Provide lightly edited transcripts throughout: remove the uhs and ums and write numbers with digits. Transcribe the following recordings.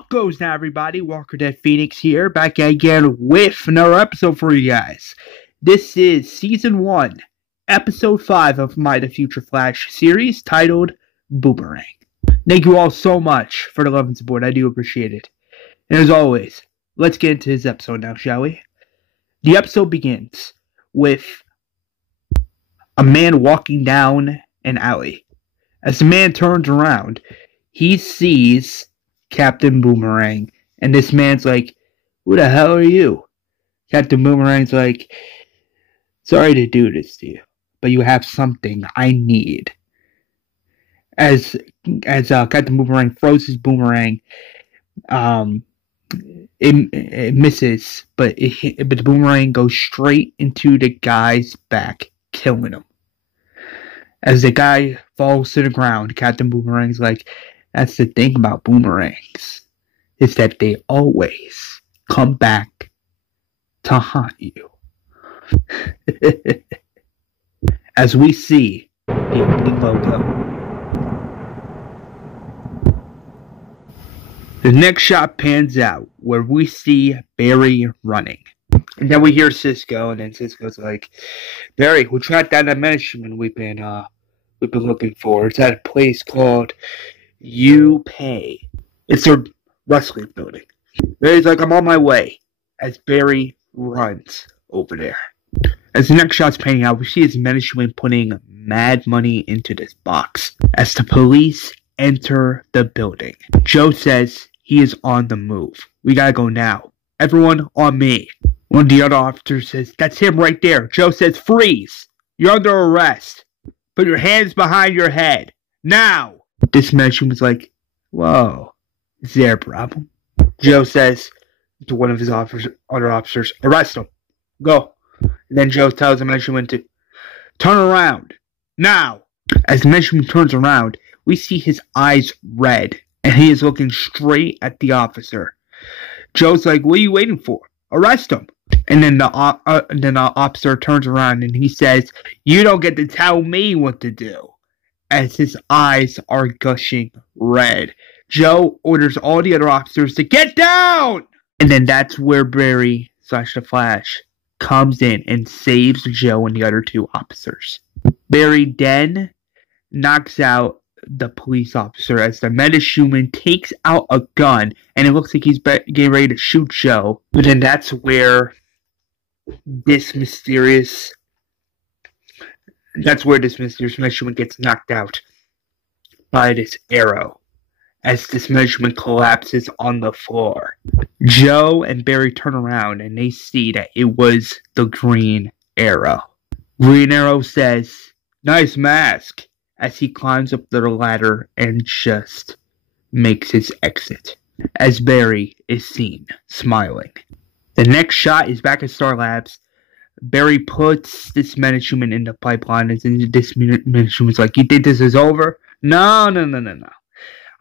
What goes now, everybody? Walker Dead Phoenix here, back again with another episode for you guys. This is Season 1, Episode 5 of my The Future Flash series, titled Boomerang. Thank you all so much for the love and support. I do appreciate it. And as always, let's get into this episode now, shall we? The episode begins with a man walking down an alley. As the man turns around, he sees Captain Boomerang, and this man's like, "Who the hell are you?" Captain Boomerang's like, "Sorry to do this to you, but you have something I need." As Captain Boomerang throws his boomerang, it misses, but the boomerang goes straight into the guy's back, killing him. As the guy falls to the ground, Captain Boomerang's like, "That's the thing about boomerangs, is that they always come back to haunt you." As we see the opening logo. The next shot pans out where we see Barry running. And then we hear Cisco, and then Cisco's like, "Barry, we tracked down that medicine we've been looking for. It's at a place called You Pay. It's a wrestling building." Barry's like, "I'm on my way," as Barry runs over there. As the next shot's panning out, we see his management putting mad money into this box. As the police enter the building, Joe says he is on the move. "We gotta go now. Everyone on me." One of the other officers says, "That's him right there." Joe says, "Freeze! You're under arrest. Put your hands behind your head. Now!" This management was like, "Whoa, is there a problem?" Joe says to one of his other officers, "Arrest him. Go." And then Joe tells the management to turn around. Now! As the management turns around, we see his eyes red, and he is looking straight at the officer. Joe's like, "What are you waiting for? Arrest him." And then the officer turns around and he says, "You don't get to tell me what to do." As his eyes are gushing red, Joe orders all the other officers to get down! And then that's where Barry / the Flash comes in and saves Joe and the other two officers. Barry then knocks out the police officer as the metahuman takes out a gun, and it looks like he's getting ready to shoot Joe. But then that's where this mysterious measurement gets knocked out by this arrow, as this measurement collapses on the floor. Joe and Barry turn around and they see that it was the Green Arrow. Green Arrow says, "Nice mask," as he climbs up the ladder and just makes his exit, as Barry is seen smiling. The next shot is back at Star Labs. Barry puts this metahuman in the pipeline, and this metahuman's like, "You think this is over? No.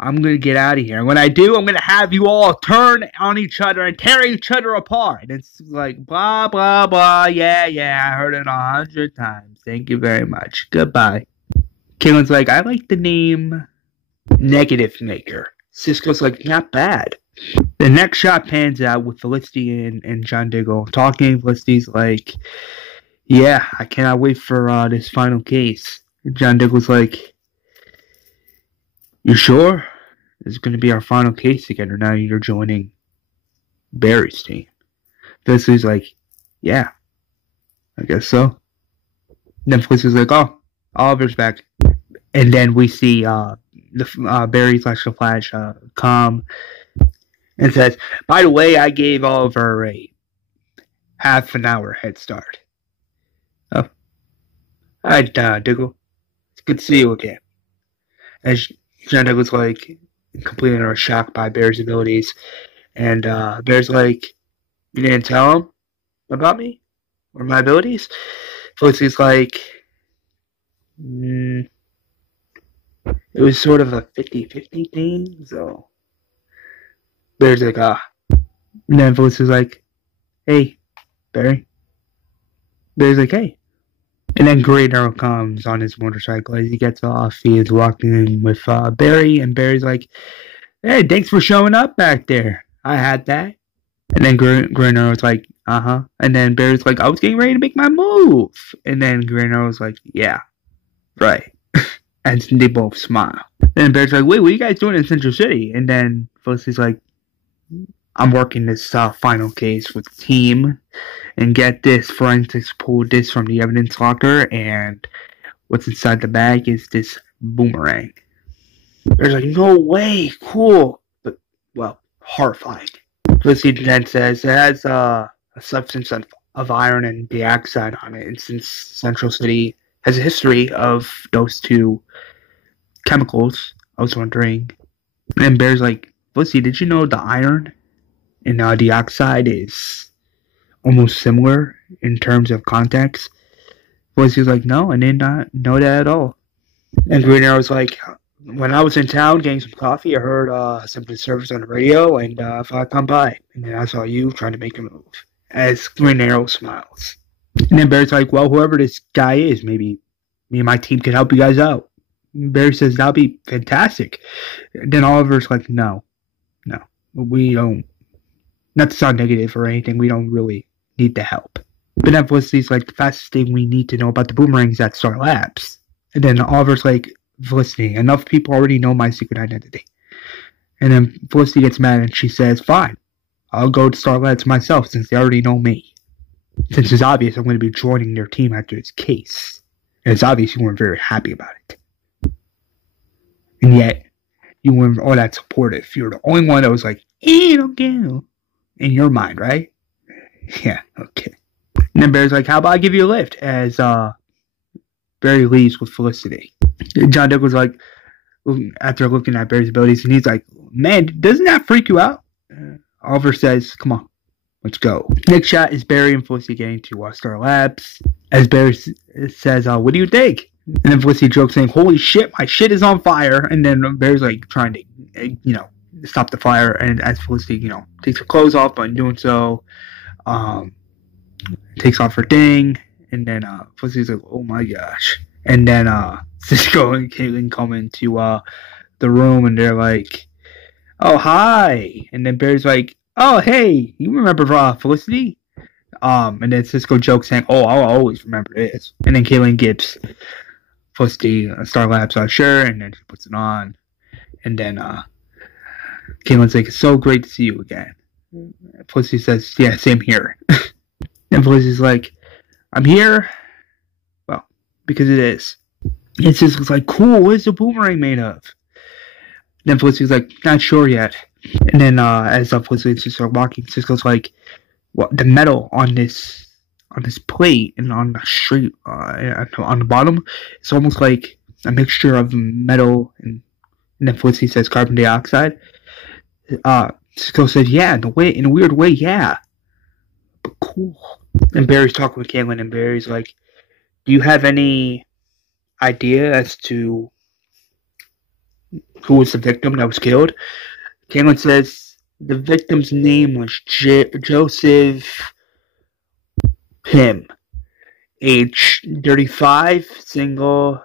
I'm going to get out of here. And when I do, I'm going to have you all turn on each other and tear each other apart." And it's like, blah, blah, blah. Yeah, I heard it 100 times. Thank you very much. Goodbye. Killen's like, "I like the name Negative Maker." Cisco's like, "Not bad." The next shot pans out with Felicity and John Diggle talking. Felicity's like, "Yeah, I cannot wait for this final case." John Diggle's like, "You sure? This is going to be our final case together now you're joining Barry's team." Felicity's like, "Yeah, I guess so." And then Felicity's like, "Oh, Oliver's back." And then we see Barry / the Flash come and says, "By the way, I gave Oliver a half an hour head start." "Oh, hi, Diggle. It's good to see you again." As John Diggle's like completely under shock by Barry's abilities, and Barry's like, "You didn't tell him about me or my abilities?" Felicity's like, "It was sort of a 50-50 thing, so." Barry's like, "Ah." And then Felicity's like, "Hey, Barry." Barry's like, "Hey." And then Green Arrow comes on his motorcycle. As he gets off, he is walking in with Barry, and Barry's like, Hey, thanks for showing up back there. I had that. And then Green Arrow's like, uh-huh. And then Barry's like, I was getting ready to make my move. And then Green Arrow's like, yeah, right. And they both smile. And Barry's like, wait, what are you guys doing in Central City? And then Felicity's like, I'm working this final case with the team. And get this, forensics pulled this from the evidence locker. And what's inside the bag is this boomerang. Barry's like, no way, cool. But, well, horrifying. Felicity then says it has a substance of iron and dioxide on it. And since Central City has a history of those two chemicals, I was wondering. And Bear's like, Felicity, did you know the iron and dioxide is almost similar in terms of context? Felicity's like, no, I did not know that at all. And Green Arrow's like, when I was in town getting some coffee, I heard something service on the radio, and I thought I'd come by. And then I saw you trying to make a move. As Green Arrow smiles. And then Barry's like, well, whoever this guy is, maybe me and my team can help you guys out. And Barry says, that'll be fantastic. And then Oliver's like, no, we don't, not to sound negative or anything, we don't really need the help. But then Felicity's like, the fastest thing we need to know about the boomerangs at Star Labs. And then Oliver's like, Felicity, enough people already know my secret identity. And then Felicity gets mad and she says, fine, I'll go to Star Labs myself since they already know me. Since it's obvious I'm going to be joining their team after this case. And it's obvious you weren't very happy about it. And yet, you weren't all that supportive. You're the only one that was like, okay. In your mind, right? Yeah, okay. And then Barry's like, how about I give you a lift? As Barry leaves with Felicity. John Dick was like, after looking at Barry's abilities, and he's like, man, doesn't that freak you out? Oliver says, come on, let's go. Next shot is Barry and Felicity getting to Star Labs. As Barry says, what do you think? And then Felicity jokes saying, holy shit, my shit is on fire. And then Barry's like trying to, stop the fire. And as Felicity, takes her clothes off, but in doing so, takes off her thing. And then Felicity's like, oh my gosh. And then Cisco and Caitlin come into the room and they're like, oh, hi. And then Barry's like, oh, hey, you remember Felicity? And then Cisco jokes saying, oh, I'll always remember this. And then Caitlin gives Felicity a Star Labs shirt and then she puts it on. And then Caitlin's like, it's so great to see you again. Felicity says, yeah, same here. And Felicity's like, I'm here, well, because it is. It just looks like, cool, what is the boomerang made of? Then Felicity's like, not sure yet. And then as Felicity and Cisco are walking, Cisco's like, what, the metal on this plate and on the street, on the bottom, it's almost like a mixture of metal and then Felicity says carbon dioxide. Cisco says, yeah, in a weird way, yeah. But cool. And Barry's talking with Caitlin, and Barry's like, do you have any idea as to who was the victim that was killed? Caitlin says the victim's name was Joseph Pym, age 35, single.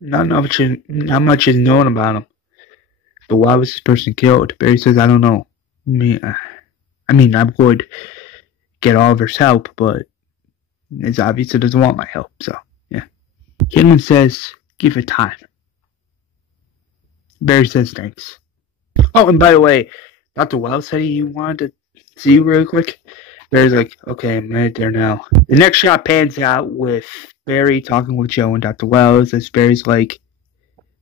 Not much is known about him. But why was this person killed? Barry says, I don't know. I mean, I would get Oliver's help, but it's obvious it doesn't want my help, so, yeah. Caitlin says, give it time. Barry says, thanks. Oh, and by the way, Dr. Wells said he wanted to see you really quick. Barry's like, okay, I'm right there now. The next shot pans out with Barry talking with Joe and Dr. Wells, as Barry's like,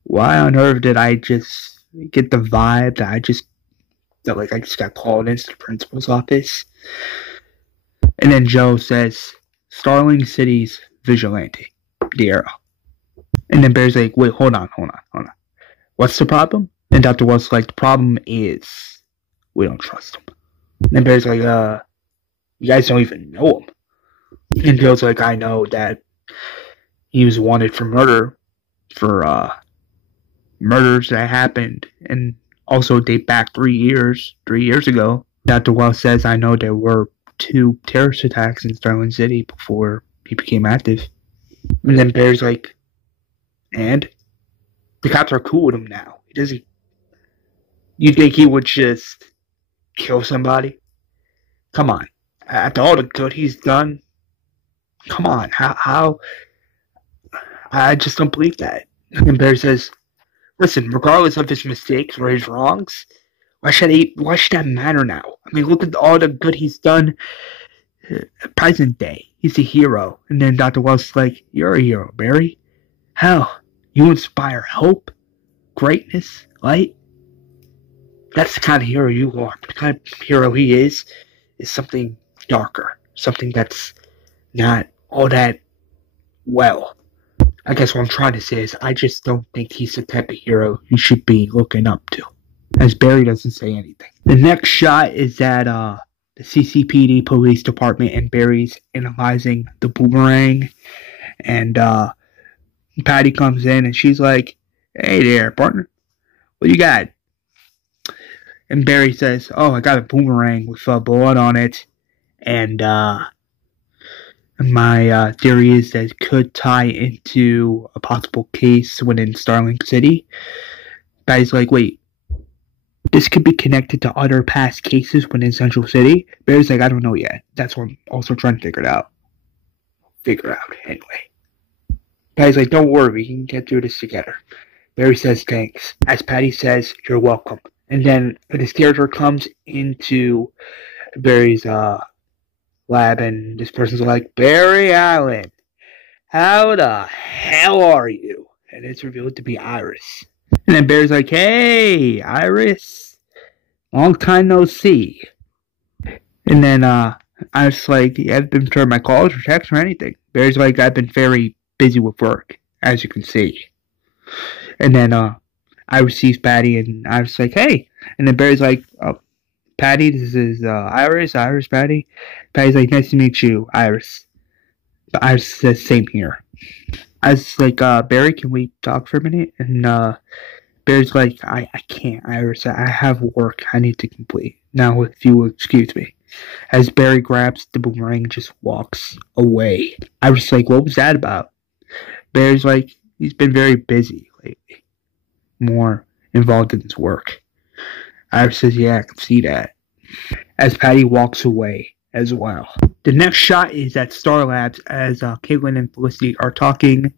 why on earth did I just get the vibe that I just got called into the principal's office? And then Joe says, Starling City's vigilante, the Arrow. And then Barry's like, wait, hold on. What's the problem? And Dr. Wells is like, the problem is we don't trust him. And then Barry's like, you guys don't even know him. And Joe's like, I know that he was wanted for murder, for murders that happened and also date back 3 years ago. Dr. Wells says, I know there were 2 terrorist attacks in Starling City before he became active. And then Barry's like, and? The cops are cool with him now. You think he would just kill somebody? Come on. After all the good he's done, come on. How? I just don't believe that. And Barry says, listen, regardless of his mistakes or his wrongs, why should that matter now? I mean, look at all the good he's done present day. He's a hero. And then Dr. Wells is like, you're a hero, Barry. Hell, you inspire hope, greatness, light. That's the kind of hero you are. The kind of hero he is something darker. Something that's not all that well. I guess what I'm trying to say is I just don't think he's the type of hero you should be looking up to. As Barry doesn't say anything. The next shot is at the CCPD police department, and Barry's analyzing the boomerang. And Patty comes in and she's like, hey there, partner. What you got? And Barry says, oh, I got a boomerang with blood on it. And my theory is that it could tie into a possible case within Starling City. Patty's like, wait, this could be connected to other past cases within Central City? Barry's like, I don't know yet. That's what I'm also trying to figure out. Anyway. Patty's like, don't worry, we can get through this together. Barry says thanks. As Patty says, you're welcome. And then this character comes into Barry's lab, and this person's like, Barry Allen, how the hell are you? And it's revealed to be Iris. And then Barry's like, hey, Iris, long time no see. And then I was like, you haven't been returning my calls or texts or anything. Barry's like, I've been very busy with work, as you can see. And then Iris sees Patty, and I was like, hey. And then Barry's like, oh, Patty, this is Iris, Patty. Patty's like, nice to meet you, Iris. But Iris says, same here. I was like, Barry, can we talk for a minute? And Barry's like, I can't, Iris. I have work I need to complete. Now, if you will excuse me. As Barry grabs the boomerang and just walks away. I was like, what was that about? Barry's like, he's been very busy lately. More involved in his work. Iris says, yeah, I can see that. As Patty walks away as well. The next shot is at Star Labs as Caitlin and Felicity are talking.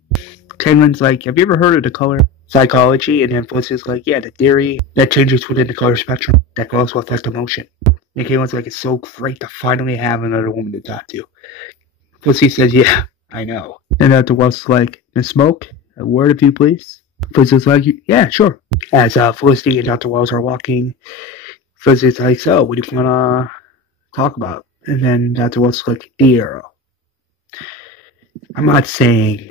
Caitlin's like, have you ever heard of the color psychology? And then Felicity's like, yeah, the theory that changes within the color spectrum that can also affect emotion. And Caitlin's like, it's so great to finally have another woman to talk to. Felicity says, yeah, I know. And Dr. Wells is like, Miss Smoke, a word of you, please. Felicity's like, yeah, sure. As Felicity and Dr. Wells are walking, Felicity's like, so, what do you want to talk about? And then Dr. Wells is like, the arrow. I'm not saying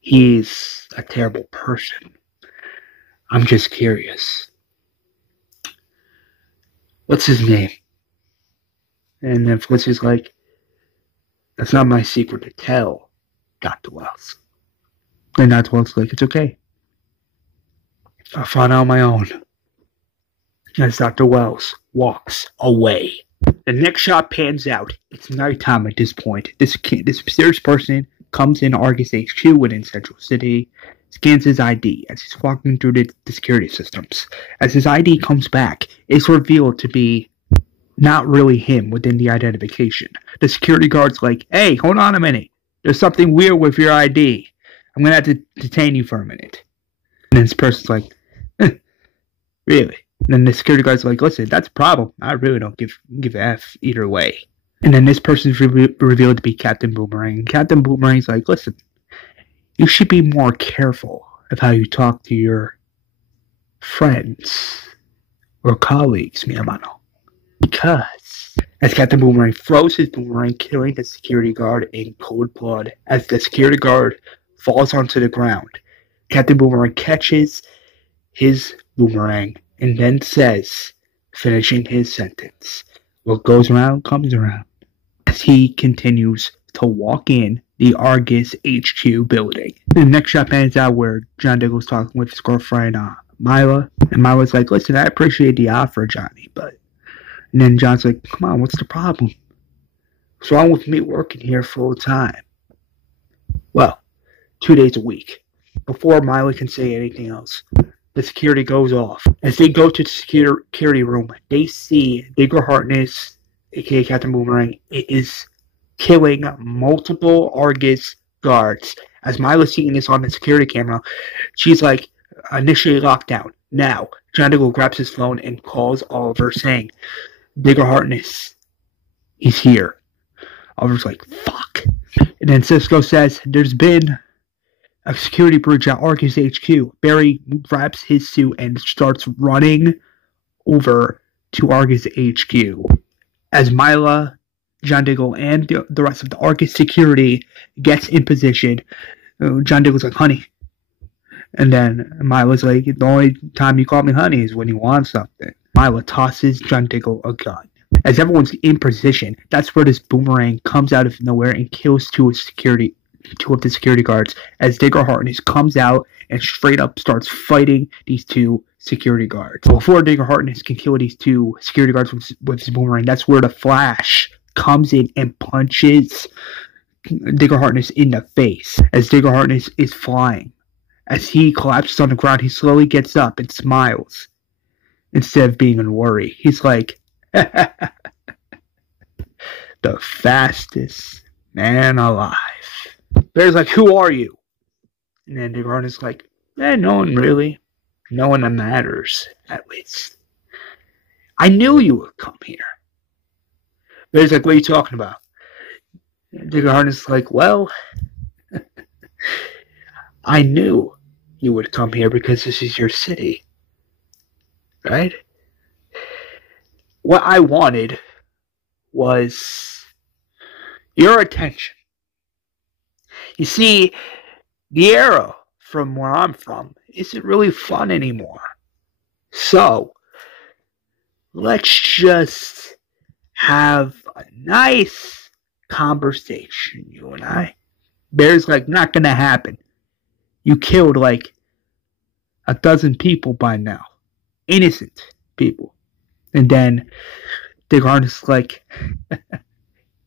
he's a terrible person. I'm just curious. What's his name? And then Felicity's like, that's not my secret to tell, Dr. Wells. And Dr. Wells is like, it's okay. I'll find out on my own. As Dr. Wells walks away. The next shot pans out. It's nighttime at this point. This mysterious person comes in Argus HQ within Central City, scans his ID as he's walking through the security systems. As his ID comes back, it's revealed to be not really him within the identification. The security guard's like, hey, hold on a minute. There's something weird with your ID. I'm going to have to detain you for a minute. And then this person's like, really? And then the security guard's like, listen, that's a problem. I really don't give a F either way. And then this person's revealed to be Captain Boomerang. Captain Boomerang's like, listen, you should be more careful of how you talk to your friends or colleagues, mi hermano. Because as Captain Boomerang throws his boomerang, killing the security guard in cold blood, as the security guard falls onto the ground, Captain Boomerang catches his boomerang and then says, finishing his sentence, what goes around comes around. As he continues to walk in the Argus HQ building. The next shot pans out where John Diggle's talking with his girlfriend, Mila. And Mila's like, listen, I appreciate the offer, Johnny, but... And then John's like, come on, what's the problem? What's wrong with me working here full time? Well, 2 days a week. Before Mila can say anything else, the security goes off. As they go to the security room, they see Digger Harkness, aka Captain Boomerang, is killing multiple Argus guards. As Mila's seeing this on the security camera, she's like, initially locked down. Now, John Diggle grabs his phone and calls Oliver saying, Digger Harkness, he's here. Oliver's like, fuck. And then Cisco says, there's been a security breach at Argus HQ. Barry grabs his suit and starts running over to Argus HQ. As Mila, John Diggle, and the rest of the Argus security gets in position, John Diggle's like, honey. And then Mila's like, the only time you call me honey is when you want something. Mila tosses John Diggle a gun. As everyone's in position, that's where this Boomerang comes out of nowhere and kills two of the security guards. As Digger Harkness comes out and straight up starts fighting these two security guards. Before Digger Harkness can kill these two security guards with his Boomerang, that's where the Flash comes in and punches Digger Harkness in the face. As Digger Harkness is flying. As he collapses on the ground, he slowly gets up and smiles. Instead of being in worry, he's like, the fastest man alive. Bear's like, who are you? And then Digger Harkness is like, no one really. No one that matters, at least. I knew you would come here. Bear's like, what are you talking about? And Digger Harkness is like, well, I knew you would come here because this is your city. Right? What I wanted was your attention. You see, the Arrow, from where I'm from, isn't really fun anymore. So, let's just have a nice conversation, you and I. Bear's like, not gonna happen. You killed like a dozen people by now. Innocent people. And then Digger Harkness is like,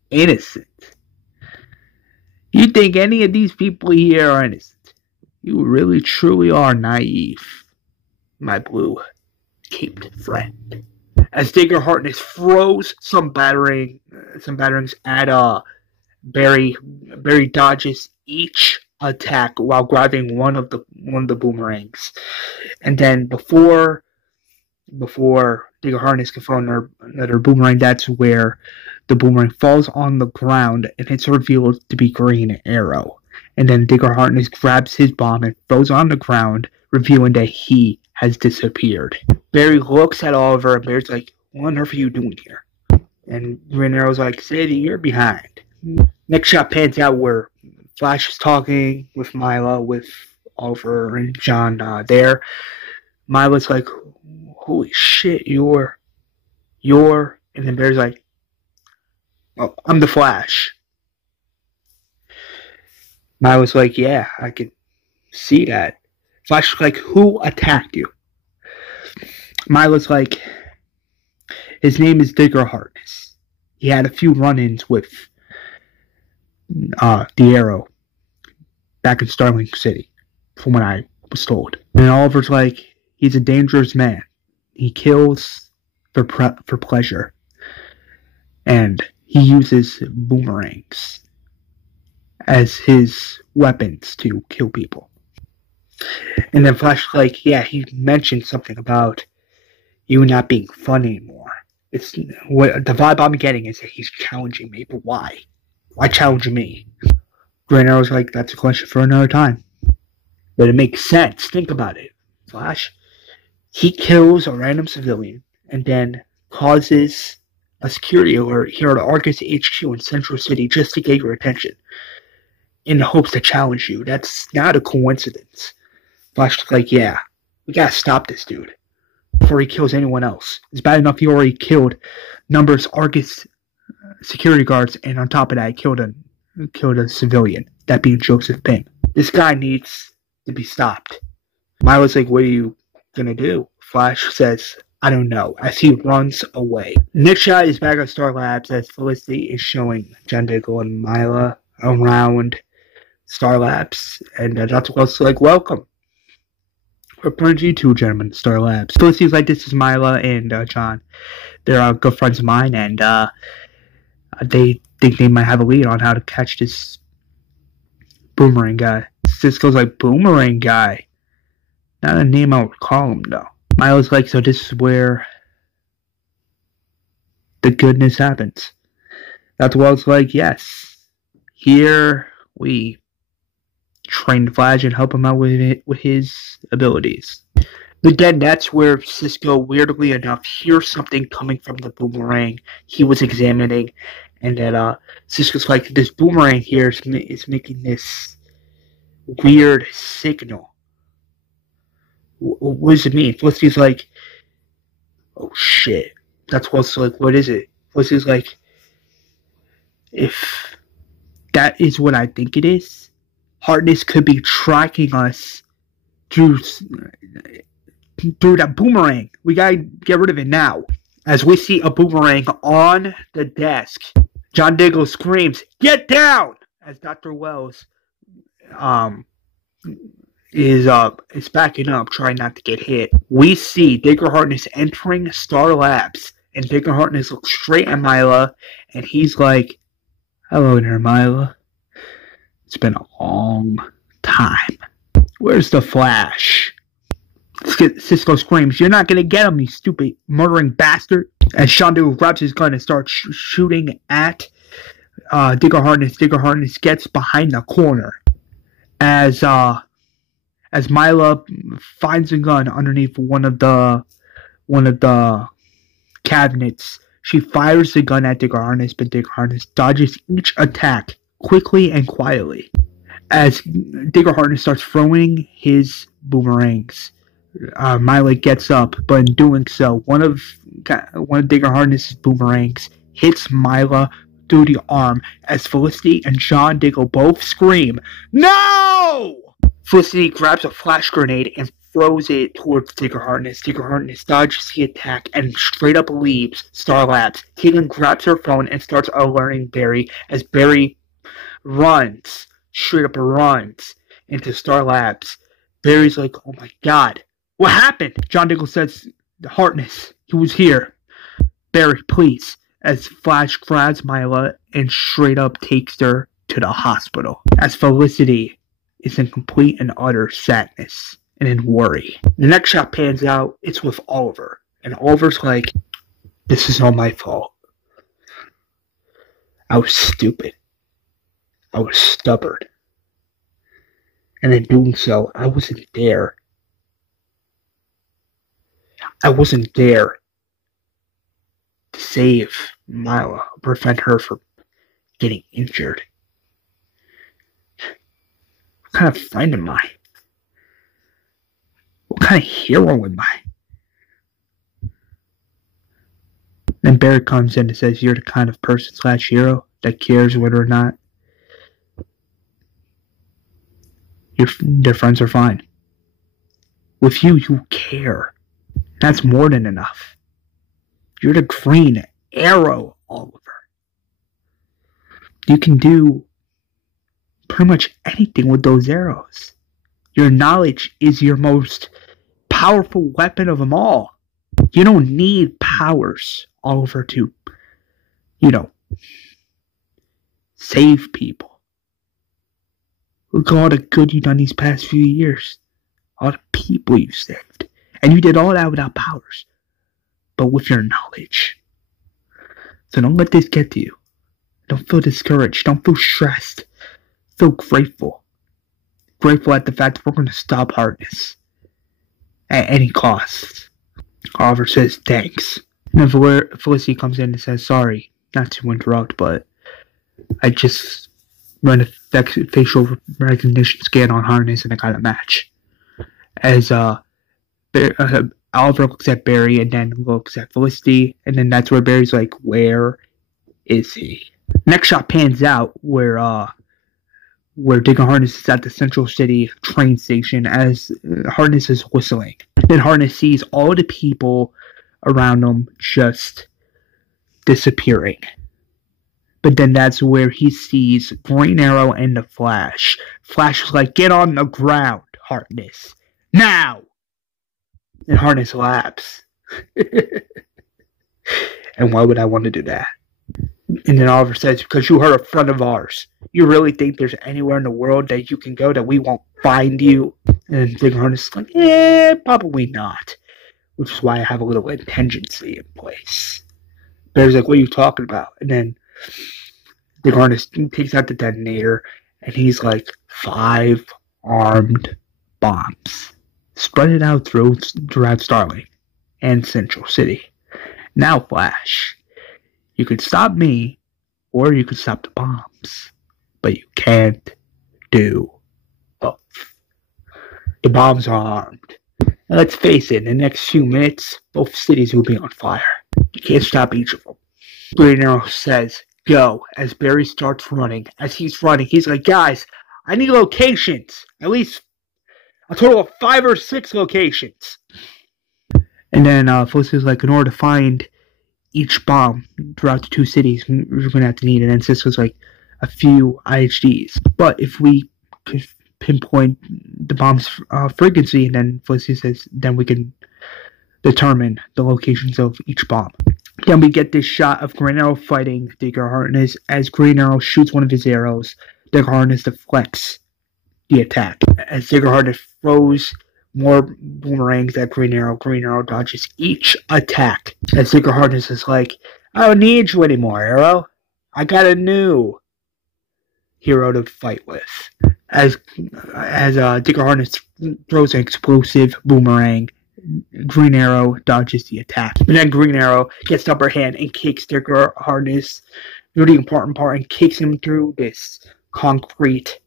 innocent? You think any of these people here are innocent? You really truly are naive, my blue-caped friend. As Digger Harkness throws some batterings at Barry dodges each attack while grabbing one of the boomerangs. And then before Digger Harkness can throw another boomerang, that's where the boomerang falls on the ground and it's revealed to be Green Arrow. And then Digger Harkness grabs his bomb and throws on the ground, revealing that he has disappeared. Barry looks at Oliver and Barry's like, what on earth are you doing here? And Green Arrow's like, Sadie, you're behind. Next shot pans out where Flash is talking with Mila, with Oliver and John there. Mila's like, holy shit, you're, and then Barry's like, oh, I'm the Flash. Mila's like, yeah, I can see that. Flash is like, who attacked you? Mila's like, his name is Digger Harkness. He had a few run-ins with the Arrow back in Starling City, from what I was told. And Oliver's like, he's a dangerous man. He kills for pleasure. And he uses boomerangs as his weapons to kill people. And then Flash is like, yeah, he mentioned something about you not being fun anymore. It's what the vibe I'm getting is that he's challenging me, but why? Why challenge me? Green Arrow's like, that's a question for another time. But it makes sense. Think about it, Flash. He kills a random civilian and then causes a security alert here at Argus HQ in Central City just to get your attention in the hopes to challenge you. That's not a coincidence. Flash is like, yeah, we gotta stop this dude before he kills anyone else. It's bad enough he already killed numbers Argus security guards, and on top of that, killed a civilian, that being Joseph Ping. This guy needs to be stopped. Milo's like, what are you gonna do? Flash says, I don't know, as he runs away. Next shot is back at Star Labs as Felicity is showing John Diggle and Mila around Star Labs, and Dr. Wells is like, welcome. Or brings you two gentlemen, Star Labs. Felicity's like, this is Mila and John. They're good friends of mine, and they think they might have a lead on how to catch this Boomerang guy. Cisco's like, Boomerang guy? Not a name I would call him, though. Mila's like, so this is where the goodness happens. That's Wells like, yes. Here we train the Flash and help him out with his abilities. But then that's where Cisco, weirdly enough, hears something coming from the Boomerang he was examining, and that Cisco's like, this Boomerang here is making this weird signal. What does it mean? Felicity's like, oh shit. That's what's like, what is it? Felicity's like, if that is what I think it is, Harkness could be tracking us through that Boomerang. We gotta get rid of it now. As we see a Boomerang on the desk, John Diggle screams, "Get down!" As Dr. Wells is backing up, trying not to get hit. We see Digger Harkness entering Star Labs, and Digger Harkness looks straight at Mila, and he's like, hello there, Mila. It's been a long time. Where's the Flash? Cisco screams, you're not gonna get him, you stupid murdering bastard. As Sean Diggle grabs his gun and starts shooting at Digger Harkness. Digger Harkness gets behind the corner. As Mila finds a gun underneath one of the cabinets, she fires the gun at Digger Harkness, but Digger Harkness dodges each attack quickly and quietly. As Digger Harkness starts throwing his boomerangs, Mila gets up, but in doing so, one of Digger Harkness's boomerangs hits Mila through the arm as Felicity and John Diggle both scream, "No!" Felicity grabs a flash grenade and throws it towards Digger Harkness. Digger Harkness dodges the attack and straight up leaves Star Labs. Keegan grabs her phone and starts alerting Barry as Barry straight up runs into Star Labs. Barry's like, oh my god, what happened? John Diggle says, Harkness, he was here. Barry, please. As Flash grabs Mila and straight up takes her to the hospital. As Felicity is in complete and utter sadness and in worry. The next shot pans out, it's with Oliver. And Oliver's like, this is all my fault. I was stupid. I was stubborn. And in doing so, I wasn't there. I wasn't there to save Mila, prevent her from getting injured. What kind of friend am I? What kind of hero am I? Then Barry comes in and says, you're the kind of person / hero that cares whether or not their friends are fine. With you, you care. That's more than enough. You're the green arrow, Oliver. You can do pretty much anything with those arrows. Your knowledge is your most powerful weapon of them all. You don't need powers, Oliver, to, save people. Look at all the good you've done these past few years. All the people you saved. And you did all that without powers. But with your knowledge. So don't let this get to you. Don't feel discouraged. Don't feel stressed. Feel grateful. Grateful at the fact that we're going to stop Harkness. At any cost. Oliver says thanks. And then Felicity comes in and says, sorry, not to interrupt, but I just run a facial recognition scan on Harkness and I got a match. As Oliver looks at Barry and then looks at Felicity, and then that's where Barry's like, where is he? Next shot pans out where Digger Harkness is at the Central City train station as Harkness is whistling. Then Harkness sees all the people around him just disappearing. But then that's where he sees Green Arrow and the Flash. Flash is like, get on the ground, Harkness. Now! and Harness Labs. And why would I want to do that? And then Oliver says, because you hurt a friend of ours. You really think there's anywhere in the world that you can go that we won't find you? And Digger Harness is like, probably not. Which is why I have a little contingency in place. Barry's like, what are you talking about? And then Digger Harness takes out the detonator, and he's like, 5 armed bombs. Spread it out throughout Starling and Central City. Now, Flash, you could stop me, or you could stop the bombs. But you can't do both. The bombs are armed. Now, let's face it, in the next few minutes, both cities will be on fire. You can't stop each of them. Green Arrow says, go, as Barry starts running. As he's running, he's like, guys, I need locations. At least a total of 5 or 6 locations. And then Felicity's like, in order to find each bomb throughout the 2 cities, we're going to have to need it. And Cisco's like, a few IHDs. But if we could pinpoint the bomb's frequency, and then Felicity says, then we can determine the locations of each bomb. Then we get this shot of Green Arrow fighting Digger Harness as Green Arrow shoots one of his arrows. Digger Harness deflects the attack. As Digger Harness throws more boomerangs at Green Arrow dodges each attack. As Digger Harness is like, I don't need you anymore, Arrow. I got a new hero to fight with. As Digger Harness throws an explosive boomerang, Green Arrow dodges the attack. And then Green Arrow gets the upper hand and kicks Digger Harness, really important part, and kicks him through this concrete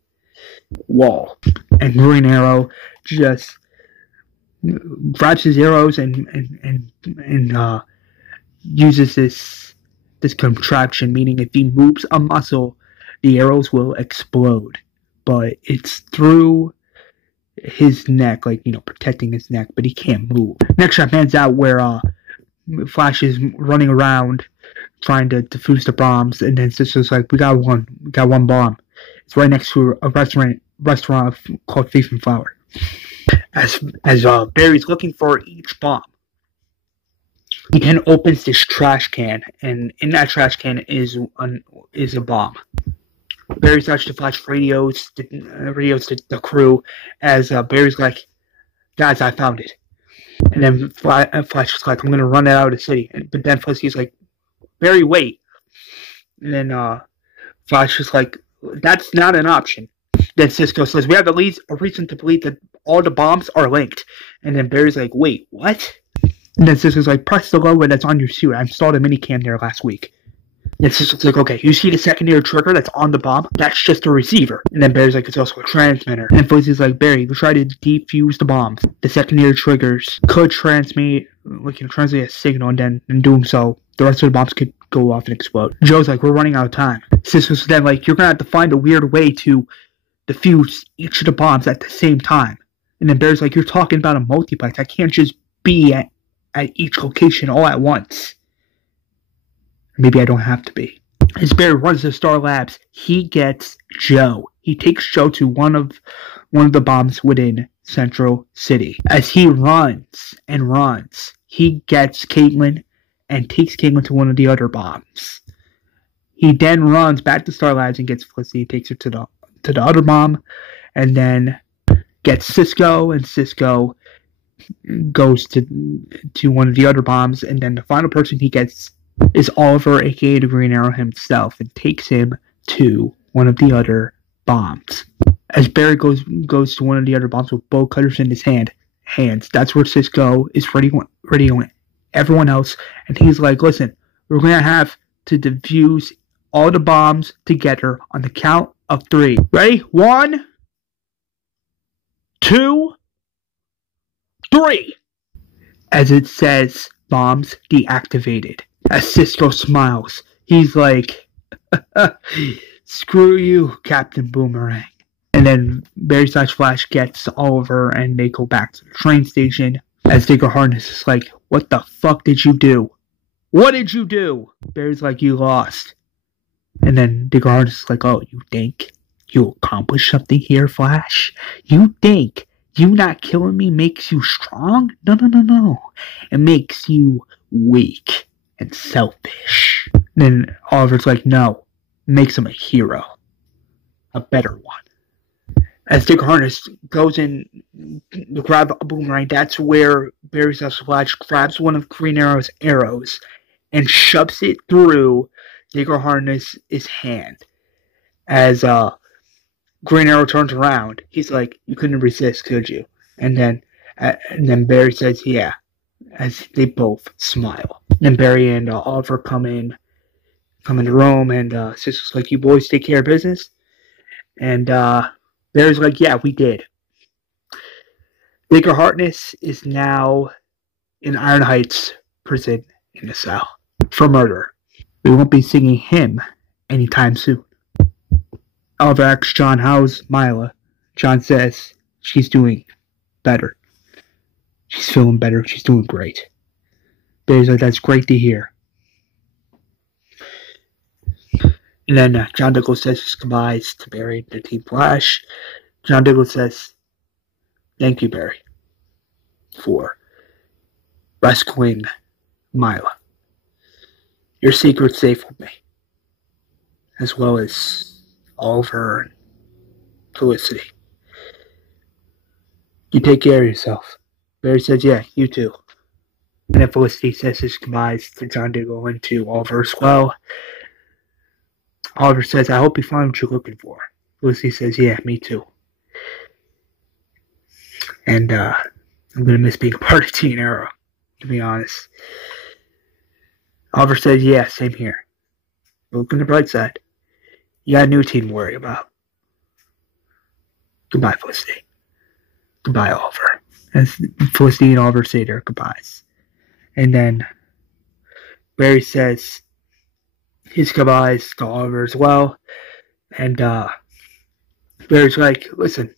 wall. And Green Arrow just grabs his arrows and uses this contraption, meaning if he moves a muscle, the arrows will explode. But it's through his neck, like, protecting his neck, but he can't move. Next shot pans out where Flash is running around trying to defuse the bombs, and then Sister's like, we got one bomb. It's right next to a restaurant called Thief and Flower. As Barry's looking for each bomb, he then opens this trash can, and in that trash can is a bomb. Barry starts to flash radios to the crew, as Barry's like, guys, I found it. And then Flash is like, I'm going to run it out of the city. But then Felicity's like, Barry, wait. And then Flash is like, that's not an option. Then Cisco says, we have at least a reason to believe that all the bombs are linked. And then Barry's like, wait, what? And then Cisco's like, press the logo that's on your suit. I installed a minicam there last week. And Cisco's like, okay, you see the secondary trigger that's on the bomb? That's just a receiver. And then Barry's like, it's also a transmitter. And Felicity's like, Barry, we try to defuse the bombs. The secondary triggers could transmit a signal, and then in doing so, the rest of the bombs could go off and explode. Joe's like, we're running out of time. Cisco's then like, you're going to have to find a weird way to defuse each of the bombs at the same time. And then Barry's like, you're talking about a multiplex. I can't just be at each location all at once. Maybe I don't have to be. As Barry runs to Star Labs, he gets Joe. He takes Joe to one of the bombs within Central City. As he runs and runs, he gets Caitlin and takes Caitlin to one of the other bombs. He then runs back to Star Labs and gets Felicity, takes her to the other bomb, and then gets Cisco, and Cisco goes to one of the other bombs, and then the final person he gets is Oliver, aka the Green Arrow himself, and takes him to one of the other bombs. As Barry goes to one of the other bombs with bow cutters in his hands, that's where Cisco is radioing everyone else, and he's like, listen, we're going to have to defuse all the bombs together on the count of 3. Ready? 1, 2, 3. As it says, bombs deactivated. As Cisco smiles, he's like, screw you, Captain Boomerang. And then Barry/Flash gets Oliver, and they go back to the train station. As Digger Harness is like, what the fuck did you do? What did you do? Barry's like, you lost. And then Digger Harness is like, oh, you think you accomplished something here, Flash? You think You not killing me makes you strong? No. It makes you weak and selfish. Then Oliver's like, no. It makes him a hero. A better one. As Dick Harness goes in to grab a boomerang, that's where Barry Flash grabs one of Green Arrow's arrows and shoves it through Digger Harness's hand. As Green Arrow turns around, he's like, "You couldn't resist, could you?" And then Barry says, "Yeah," as they both smile. Then Barry and Oliver come in the room, and Sister's like, "You boys take care of business?" And Barry's like, "Yeah, we did." Baker Harkness is now in Iron Heights prison in a cell for murder. We won't be seeing him anytime soon. Oliver asks John, "How's Mila?" John says, "She's doing better. She's feeling better. She's doing great." Barry's like, "That's great to hear." And then John Douglas says his goodbyes to Barry and the Team Flash. John Douglas says, "Thank you, Barry, for rescuing Mila. Your secret's safe with me, as well as Oliver and Felicity. You take care of yourself." Barry says, "Yeah, you too." And then Felicity says his goodbyes to John Diggle and to Oliver as well. Oliver says, "I hope you find what you're looking for." Felicity says, "Yeah, me too. And I'm going to miss being a part of Teen Arrow, to be honest." Oliver says, "Yeah, same here. But look on the bright side. You got a new team to worry about." Goodbye, Felicity. Goodbye, Oliver. As Felicity and Oliver say their goodbyes. And then Barry says his goodbyes to Oliver as well. And Barry's like, "Listen,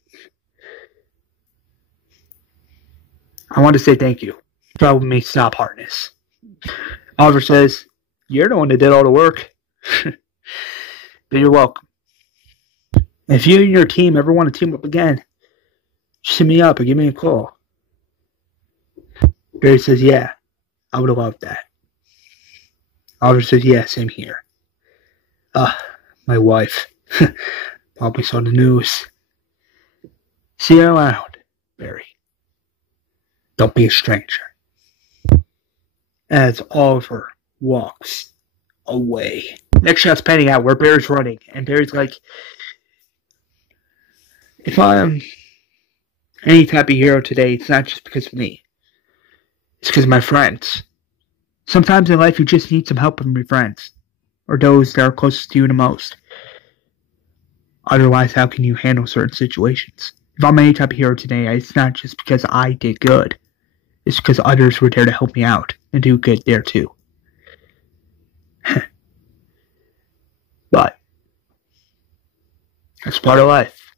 I want to say thank you for helping me stop Harkness." Oliver says, "You're the one that did all the work." But you're welcome. If you and your team ever want to team up again, just hit me up or give me a call. Barry says, "Yeah, I would have loved that." Oliver says, "Yeah, same here. My wife probably saw the news. See you around, Barry. Don't be a stranger." As Oliver walks away. Next shot's panning out where Barry's running, and Barry's like, "If I'm any type of hero today, it's not just because of me. It's because of my friends. Sometimes in life you just need some help from your friends, or those that are closest to you the most. Otherwise, how can you handle certain situations? If I'm any type of hero today, it's not just because I did good. It's because others were there to help me out and do good there too." But that's part of life.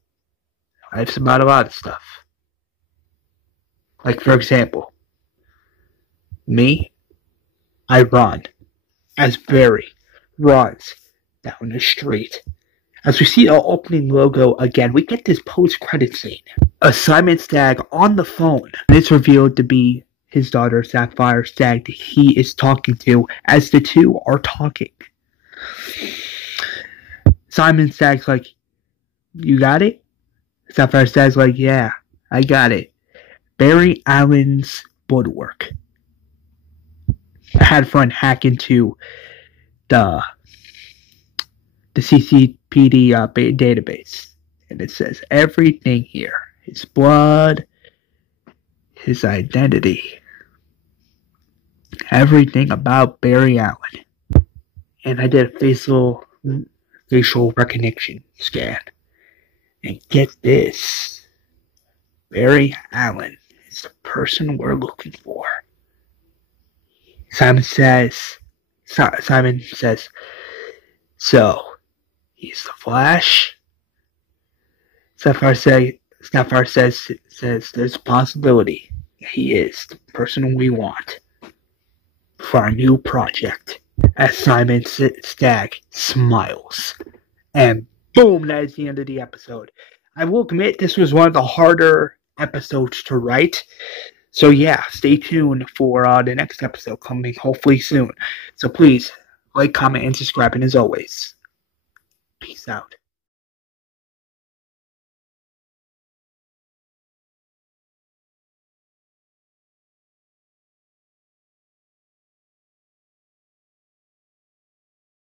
Life's about a lot of stuff. Like, for example, me, I run as Barry runs down the street. As we see our opening logo again, we get this post-credit scene. A Simon Stagg on the phone. And it's revealed to be his daughter, Sapphire Stagg, that he is talking to as the two are talking. Simon Stagg's like, "You got it?" Sapphire Stagg's like, "Yeah, I got it. Barry Allen's woodwork. I had a friend hack into the CCPD database, and it says everything here: his blood, his identity, everything about Barry Allen." And I did a facial recognition scan, and get this: Barry Allen is the person we're looking for. Simon says, "So, he's the Flash?" Sapphire says there's a possibility he is the person we want for our new project. As Simon Stagg smiles. And boom, that is the end of the episode. I will admit this was one of the harder episodes to write. So yeah, stay tuned for the next episode coming hopefully soon. So please, like, comment, and subscribe, and as always, peace out.